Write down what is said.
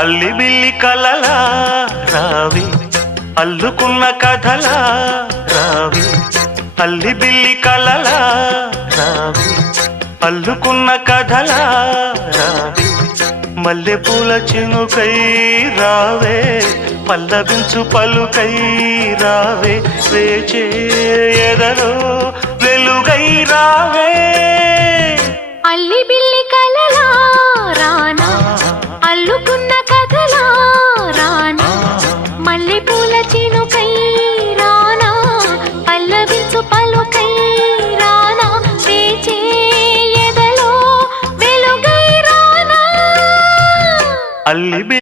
అల్లి బిల్లి కలలా రావి అల్లుకున్న కథలా రావి అల్లి బిల్లి కలలా రావి అల్లుకున్న కథలా రావి మల్లె పూల చినుకై రావే పల్లవించు పలుకై రావే వేచే ఎదలో వెలుగై రావే అల్లి బిల్లి కలలా రానా అల్లుకున్న కథలా రానా మల్లె పూల చినుకై రానా పల్లవించు పలుకై రానా వేచే ఎదలో వెలుగై రానా అల్లి